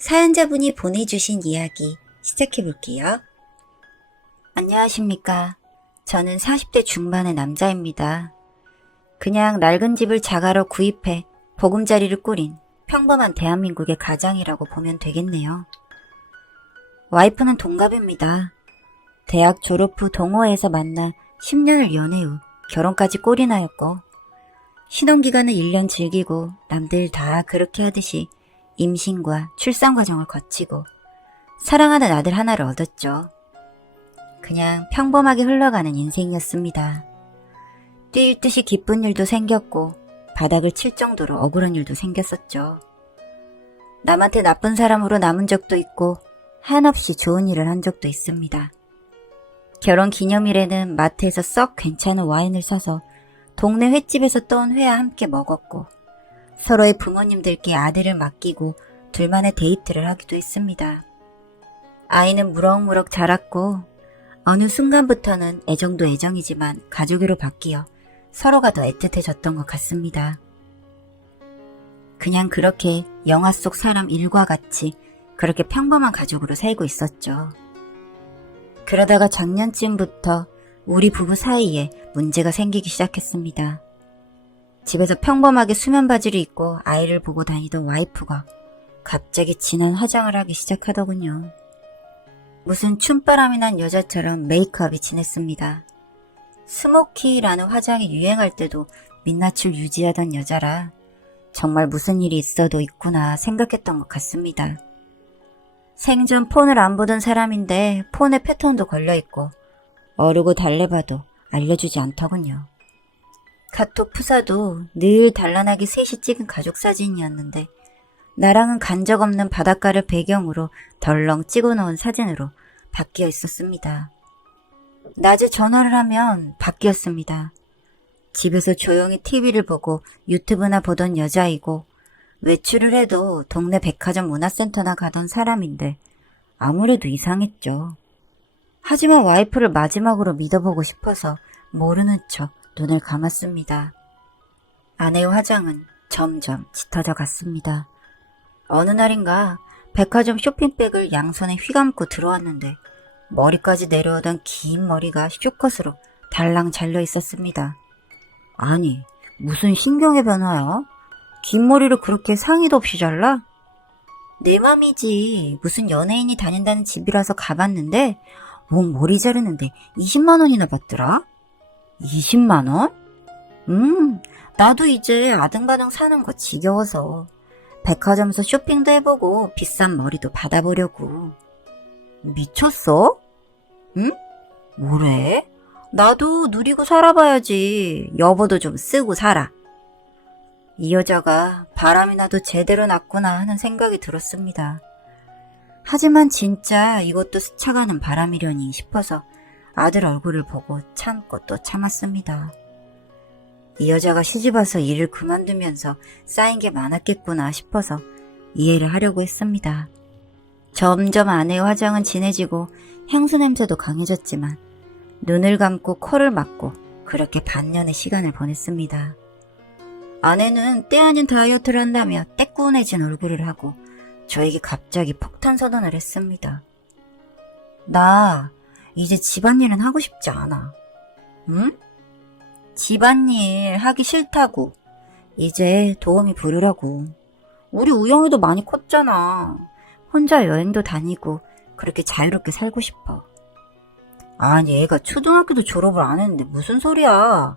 사연자분이 보내주신 이야기 시작해볼게요. 안녕하십니까. 저는 40대 중반의 남자입니다. 그냥 낡은 집을 자가로 구입해 보금자리를 꾸린 평범한 대한민국의 가장이라고 보면 되겠네요. 와이프는 동갑입니다. 대학 졸업 후 동호회에서 만나 10년을 연애 후 결혼까지 꼴이나였고, 신혼기간은 1년 즐기고 남들 다 그렇게 하듯이 임신과 출산 과정을 거치고 사랑하는 아들 하나를 얻었죠. 그냥 평범하게 흘러가는 인생이었습니다. 뛸 듯이 기쁜 일도 생겼고 바닥을 칠 정도로 억울한 일도 생겼었죠. 남한테 나쁜 사람으로 남은 적도 있고 한없이 좋은 일을 한 적도 있습니다. 결혼 기념일에는 마트에서 썩 괜찮은 와인을 사서 동네 횟집에서 떠온 회와 함께 먹었고, 서로의 부모님들께 아들을 맡기고 둘만의 데이트를 하기도 했습니다. 아이는 무럭무럭 자랐고 어느 순간부터는 애정도 애정이지만 가족으로 바뀌어 서로가 더 애틋해졌던 것 같습니다. 그냥 그렇게 영화 속 사람 일과 같이 그렇게 평범한 가족으로 살고 있었죠. 그러다가 작년쯤부터 우리 부부 사이에 문제가 생기기 시작했습니다. 집에서 평범하게 수면 바지를 입고 아이를 보고 다니던 와이프가 갑자기 진한 화장을 하기 시작하더군요. 무슨 춤바람이 난 여자처럼 메이크업이 진했습니다. 스모키라는 화장이 유행할 때도 민낯을 유지하던 여자라 정말 무슨 일이 있어도 있구나 생각했던 것 같습니다. 생전 폰을 안 보던 사람인데 폰에 패턴도 걸려있고 어르고 달래봐도 알려주지 않더군요. 카톡 프사도 늘 단란하게 셋이 찍은 가족 사진이었는데 나랑은 간 적 없는 바닷가를 배경으로 덜렁 찍어놓은 사진으로 바뀌어 있었습니다. 낮에 전화를 하면 바뀌었습니다. 집에서 조용히 TV를 보고 유튜브나 보던 여자이고 외출을 해도 동네 백화점 문화센터나 가던 사람인데 아무래도 이상했죠. 하지만 와이프를 마지막으로 믿어보고 싶어서 모르는 척 눈을 감았습니다. 아내의 화장은 점점 짙어져 갔습니다. 어느 날인가 백화점 쇼핑백을 양손에 휘감고 들어왔는데 머리까지 내려오던 긴 머리가 쇼컷으로 달랑 잘려 있었습니다. 아니, 무슨 신경의 변화야? 긴 머리를 그렇게 상의도 없이 잘라? 내 맘이지. 무슨 연예인이 다닌다는 집이라서 가봤는데 몸 머리 자르는데 20만 원이나 받더라? 20만 원? 나도 이제 아등바등 사는 거 지겨워서 백화점에서 쇼핑도 해보고 비싼 머리도 받아보려고. 미쳤어? 응? 뭐래? 나도 누리고 살아봐야지. 여보도 좀 쓰고 살아. 이 여자가 바람이 나도 제대로 났구나 하는 생각이 들었습니다. 하지만 진짜 이것도 스쳐가는 바람이려니 싶어서 아들 얼굴을 보고 참고 또 참았습니다. 이 여자가 시집와서 일을 그만두면서 쌓인 게 많았겠구나 싶어서 이해를 하려고 했습니다. 점점 아내의 화장은 진해지고 향수 냄새도 강해졌지만 눈을 감고 코를 막고 그렇게 반년의 시간을 보냈습니다. 아내는 때 아닌 다이어트를 한다며 떼꾸해진 얼굴을 하고 저에게 갑자기 폭탄 선언을 했습니다. 나 이제 집안일은 하고 싶지 않아. 응? 집안일 하기 싫다고. 이제 도우미 부르라고. 우리 우영이도 많이 컸잖아. 혼자 여행도 다니고 그렇게 자유롭게 살고 싶어. 아니, 애가 초등학교도 졸업을 안 했는데 무슨 소리야.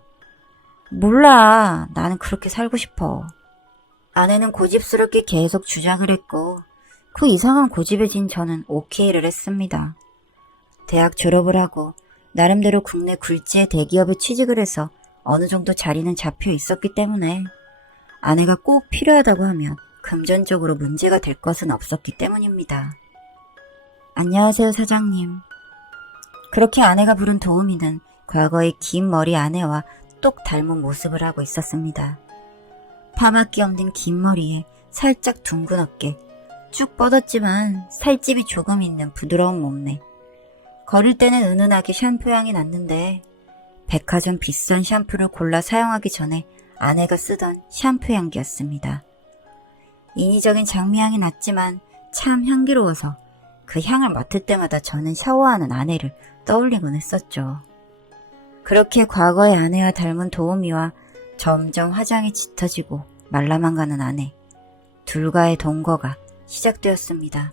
몰라. 나는 그렇게 살고 싶어. 아내는 고집스럽게 계속 주장을 했고 그 이상한 고집에 진 저는 오케이를 했습니다. 대학 졸업을 하고 나름대로 국내 굴지의 대기업에 취직을 해서 어느 정도 자리는 잡혀 있었기 때문에 아내가 꼭 필요하다고 하면 금전적으로 문제가 될 것은 없었기 때문입니다. 안녕하세요, 사장님. 그렇게 아내가 부른 도우미는 과거의 긴 머리 아내와 똑 닮은 모습을 하고 있었습니다. 파마기 없는 긴 머리에 살짝 둥근 어깨, 쭉 뻗었지만 살집이 조금 있는 부드러운 몸매. 걸을 때는 은은하게 샴푸 향이 났는데 백화점 비싼 샴푸를 골라 사용하기 전에 아내가 쓰던 샴푸 향기였습니다. 인위적인 장미향이 났지만 참 향기로워서 그 향을 맡을 때마다 저는 샤워하는 아내를 떠올리곤 했었죠. 그렇게 과거의 아내와 닮은 도우미와 점점 화장이 짙어지고 말라만 가는 아내, 둘과의 동거가 시작되었습니다.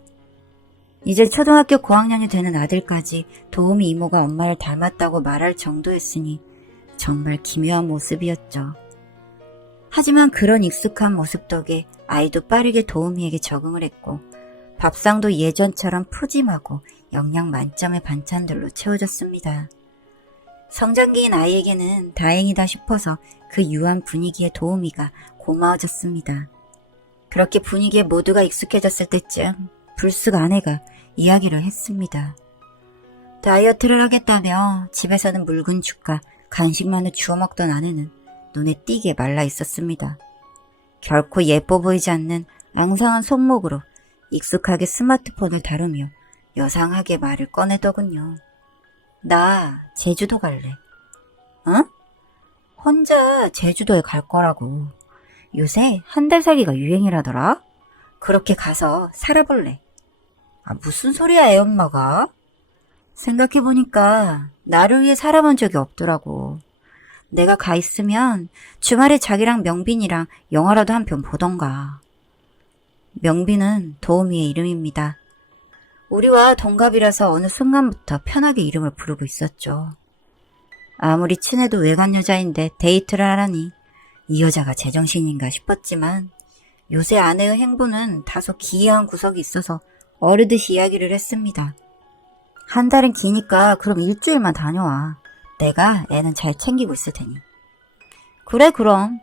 이제 초등학교 고학년이 되는 아들까지 도우미 이모가 엄마를 닮았다고 말할 정도였으니 정말 기묘한 모습이었죠. 하지만 그런 익숙한 모습 덕에 아이도 빠르게 도우미에게 적응을 했고 밥상도 예전처럼 푸짐하고 영양 만점의 반찬들로 채워졌습니다. 성장기인 아이에게는 다행이다 싶어서 그 유한 분위기에 도우미가 고마워졌습니다. 그렇게 분위기에 모두가 익숙해졌을 때쯤 불쑥 아내가 이야기를 했습니다. 다이어트를 하겠다며 집에서는 묽은 죽과 간식만을 주워 먹던 아내는 눈에 띄게 말라 있었습니다. 결코 예뻐 보이지 않는 앙상한 손목으로 익숙하게 스마트폰을 다루며 여상하게 말을 꺼내더군요. 나 제주도 갈래. 응? 혼자 제주도에 갈 거라고. 요새 한 달 살기가 유행이라더라. 그렇게 가서 살아볼래. 무슨 소리야, 애 엄마가? 생각해보니까 나를 위해 살아본 적이 없더라고. 내가 가 있으면 주말에 자기랑 명빈이랑 영화라도 한 편 보던가. 명빈은 도우미의 이름입니다. 우리와 동갑이라서 어느 순간부터 편하게 이름을 부르고 있었죠. 아무리 친해도 외간 여자인데 데이트를 하라니 이 여자가 제정신인가 싶었지만 요새 아내의 행보는 다소 기이한 구석이 있어서 어르듯이 이야기를 했습니다. 한 달은 기니까 그럼 일주일만 다녀와. 내가 애는 잘 챙기고 있을 테니. 그래 그럼.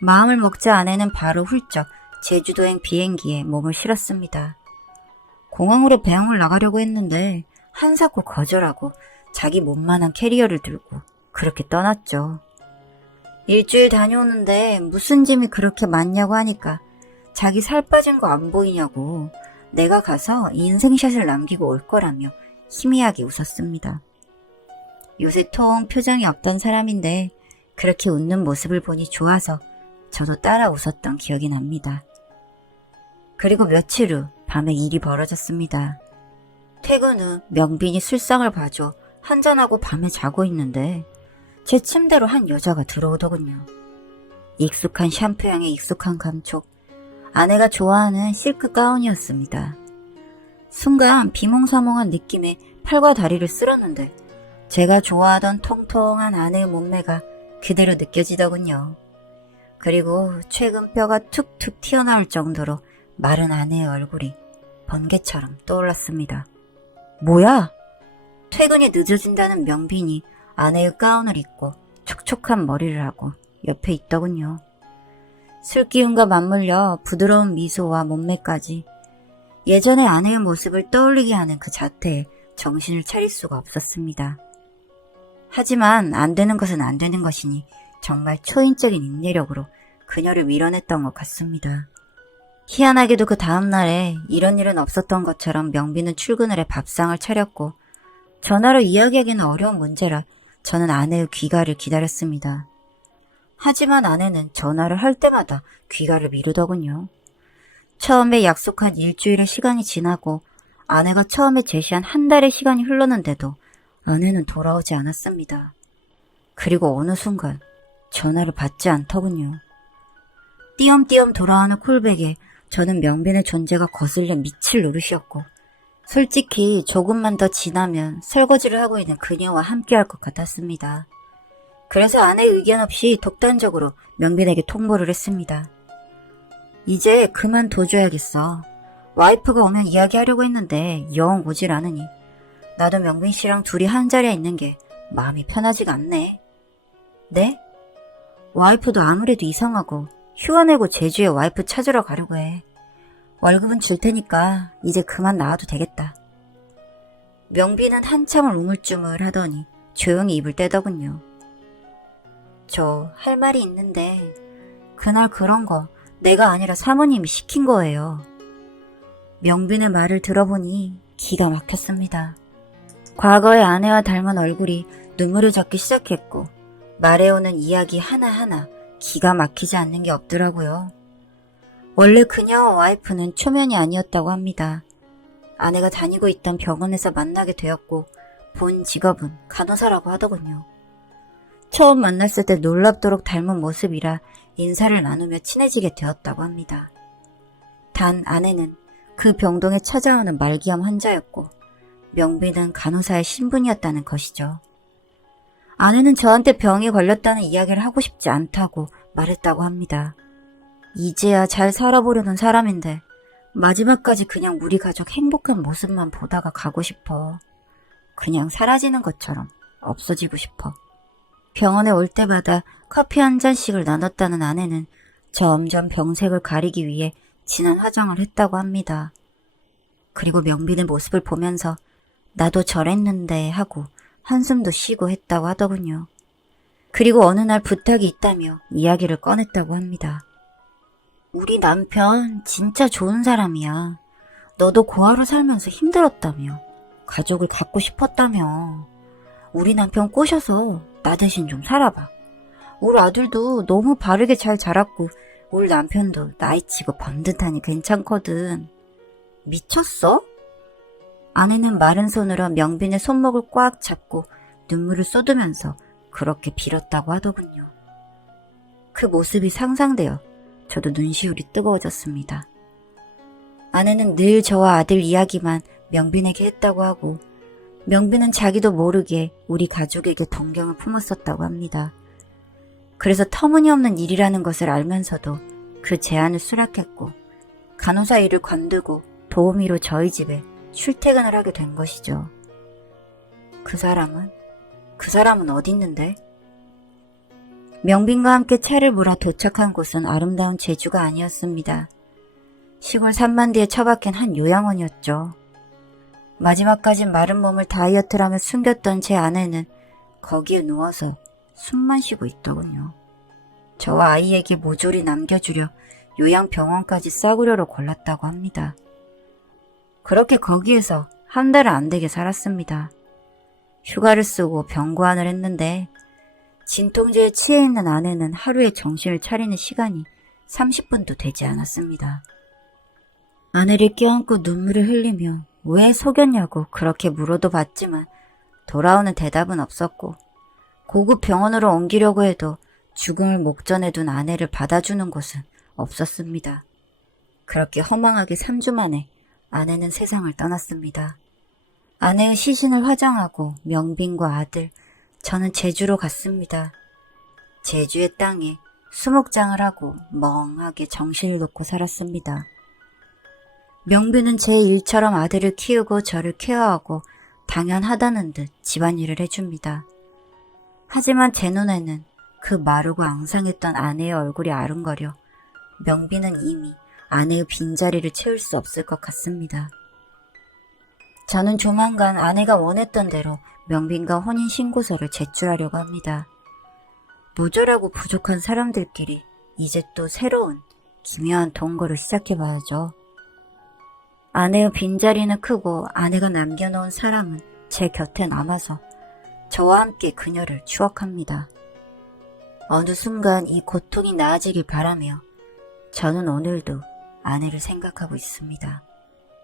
마음을 먹자 아내는 바로 훌쩍 제주도행 비행기에 몸을 실었습니다. 공항으로 배웅을 나가려고 했는데 한사코 거절하고 자기 몸만한 캐리어를 들고 그렇게 떠났죠. 일주일 다녀오는데 무슨 짐이 그렇게 많냐고 하니까 자기 살 빠진 거 안 보이냐고 내가 가서 인생샷을 남기고 올 거라며 희미하게 웃었습니다. 요새 통 표정이 없던 사람인데 그렇게 웃는 모습을 보니 좋아서 저도 따라 웃었던 기억이 납니다. 그리고 며칠 후 밤에 일이 벌어졌습니다. 퇴근 후 명빈이 술상을 봐줘 한잔하고 밤에 자고 있는데 제 침대로 한 여자가 들어오더군요. 익숙한 샴푸 향에 익숙한 감촉, 아내가 좋아하는 실크 가운이었습니다. 순간 비몽사몽한 느낌에 팔과 다리를 쓸었는데 제가 좋아하던 통통한 아내의 몸매가 그대로 느껴지더군요. 그리고 최근 뼈가 툭툭 튀어나올 정도로 마른 아내의 얼굴이 번개처럼 떠올랐습니다. 뭐야? 퇴근이 늦어진다는 명빈이 아내의 가운을 입고 촉촉한 머리를 하고 옆에 있더군요. 술기운과 맞물려 부드러운 미소와 몸매까지 예전의 아내의 모습을 떠올리게 하는 그 자태에 정신을 차릴 수가 없었습니다. 하지만 안 되는 것은 안 되는 것이니 정말 초인적인 인내력으로 그녀를 밀어냈던 것 같습니다. 희한하게도 그 다음날에 이런 일은 없었던 것처럼 명빈은 출근을 해 밥상을 차렸고 전화로 이야기하기는 어려운 문제라 저는 아내의 귀가를 기다렸습니다. 하지만 아내는 전화를 할 때마다 귀가를 미루더군요. 처음에 약속한 일주일의 시간이 지나고 아내가 처음에 제시한 한 달의 시간이 흘렀는데도 아내는 돌아오지 않았습니다. 그리고 어느 순간 전화를 받지 않더군요. 띄엄띄엄 돌아오는 콜백에 저는 명빈의 존재가 거슬려 미칠 노릇이었고 솔직히 조금만 더 지나면 설거지를 하고 있는 그녀와 함께할 것 같았습니다. 그래서 아내의 의견 없이 독단적으로 명빈에게 통보를 했습니다. 이제 그만 둬줘야겠어. 와이프가 오면 이야기하려고 했는데 영 오질 않으니 나도 명빈 씨랑 둘이 한 자리에 있는 게 마음이 편하지가 않네. 네? 와이프도 아무래도 이상하고 휴가 내고 제주에 와이프 찾으러 가려고 해. 월급은 줄 테니까 이제 그만 나와도 되겠다. 명빈은 한참을 우물쭈물 하더니 조용히 입을 떼더군요. 저 할 말이 있는데 그날 그런 거 내가 아니라 사모님이 시킨 거예요. 명빈의 말을 들어보니 기가 막혔습니다. 과거의 아내와 닮은 얼굴이 눈물을 젖기 시작했고 말해오는 이야기 하나하나 기가 막히지 않는 게 없더라고요. 원래 그녀와 와이프는 초면이 아니었다고 합니다. 아내가 다니고 있던 병원에서 만나게 되었고 본 직업은 간호사라고 하더군요. 처음 만났을 때 놀랍도록 닮은 모습이라 인사를 나누며 친해지게 되었다고 합니다. 단 아내는 그 병동에 찾아오는 말기암 환자였고 명빈은 간호사의 신분이었다는 것이죠. 아내는 저한테 병이 걸렸다는 이야기를 하고 싶지 않다고 말했다고 합니다. 이제야 잘 살아보려는 사람인데 마지막까지 그냥 우리 가족 행복한 모습만 보다가 가고 싶어. 그냥 사라지는 것처럼 없어지고 싶어. 병원에 올 때마다 커피 한 잔씩을 나눴다는 아내는 점점 병색을 가리기 위해 진한 화장을 했다고 합니다. 그리고 명빈의 모습을 보면서 나도 저랬는데 하고 한숨도 쉬고 했다고 하더군요. 그리고 어느 날 부탁이 있다며 이야기를 꺼냈다고 합니다. 우리 남편 진짜 좋은 사람이야. 너도 고아로 살면서 힘들었다며. 가족을 갖고 싶었다며. 우리 남편 꼬셔서 나 대신 좀 살아봐. 우리 아들도 너무 바르게 잘 자랐고 우리 남편도 나이 치고 번듯하니 괜찮거든. 미쳤어? 아내는 마른 손으로 명빈의 손목을 꽉 잡고 눈물을 쏟으면서 그렇게 빌었다고 하더군요. 그 모습이 상상되어 저도 눈시울이 뜨거워졌습니다. 아내는 늘 저와 아들 이야기만 명빈에게 했다고 하고 명빈은 자기도 모르게 우리 가족에게 동경을 품었었다고 합니다. 그래서 터무니없는 일이라는 것을 알면서도 그 제안을 수락했고 간호사 일을 관두고 도우미로 저희 집에 출퇴근을 하게 된 것이죠. 그 사람은 어디 있는데? 명빈과 함께 차를 몰아 도착한 곳은 아름다운 제주가 아니었습니다. 시골 산만 뒤에 처박힌 한 요양원이었죠. 마지막까지 마른 몸을 다이어트라며 숨겼던 제 아내는 거기에 누워서 숨만 쉬고 있더군요. 저와 아이에게 모조리 남겨주려 요양병원까지 싸구려로 골랐다고 합니다. 그렇게 거기에서 한 달은 안 되게 살았습니다. 휴가를 쓰고 병고안을 했는데 진통제에 취해 있는 아내는 하루에 정신을 차리는 시간이 30분도 되지 않았습니다. 아내를 껴안고 눈물을 흘리며 왜 속였냐고 그렇게 물어도 봤지만 돌아오는 대답은 없었고 고급 병원으로 옮기려고 해도 죽음을 목전에 둔 아내를 받아주는 곳은 없었습니다. 그렇게 허망하게 3주 만에 아내는 세상을 떠났습니다. 아내의 시신을 화장하고 명빈과 아들, 저는 제주로 갔습니다. 제주의 땅에 수목장을 하고 멍하게 정신을 놓고 살았습니다. 명빈은 제 일처럼 아들을 키우고 저를 케어하고 당연하다는 듯 집안일을 해줍니다. 하지만 제 눈에는 그 마르고 앙상했던 아내의 얼굴이 아른거려 명빈은 이미 아내의 빈자리를 채울 수 없을 것 같습니다. 저는 조만간 아내가 원했던 대로 명빈과 혼인신고서를 제출하려고 합니다. 모자라고 부족한 사람들끼리 이제 또 새로운 기묘한 동거를 시작해봐야죠. 아내의 빈자리는 크고 아내가 남겨놓은 사람은 제 곁에 남아서 저와 함께 그녀를 추억합니다. 어느 순간 이 고통이 나아지길 바라며 저는 오늘도 아내를 생각하고 있습니다.